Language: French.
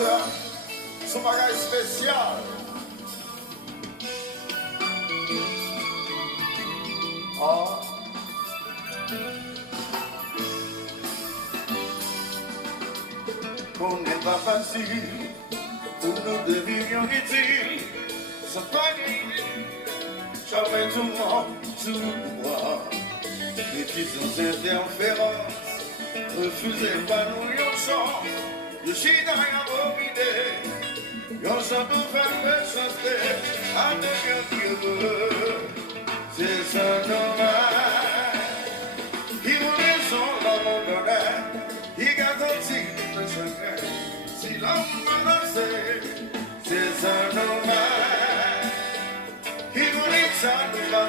ça, son bagage spécial. Oh. On n'est pas facile, pour nous de vivre utile, sans pas gagner, jamais tout le monde, tout le pouvoir. Les petites interférences, refusez pas nous yon chant, je suis dans rien abominé, yon chant nous fait me chanter, avec un Dieu, c'est ça normal, qui vous raison dans mon bonheur, il garde aussi le chagrin, si l'homme m'a lancé, c'est ça normal, qui vous dit ça nous va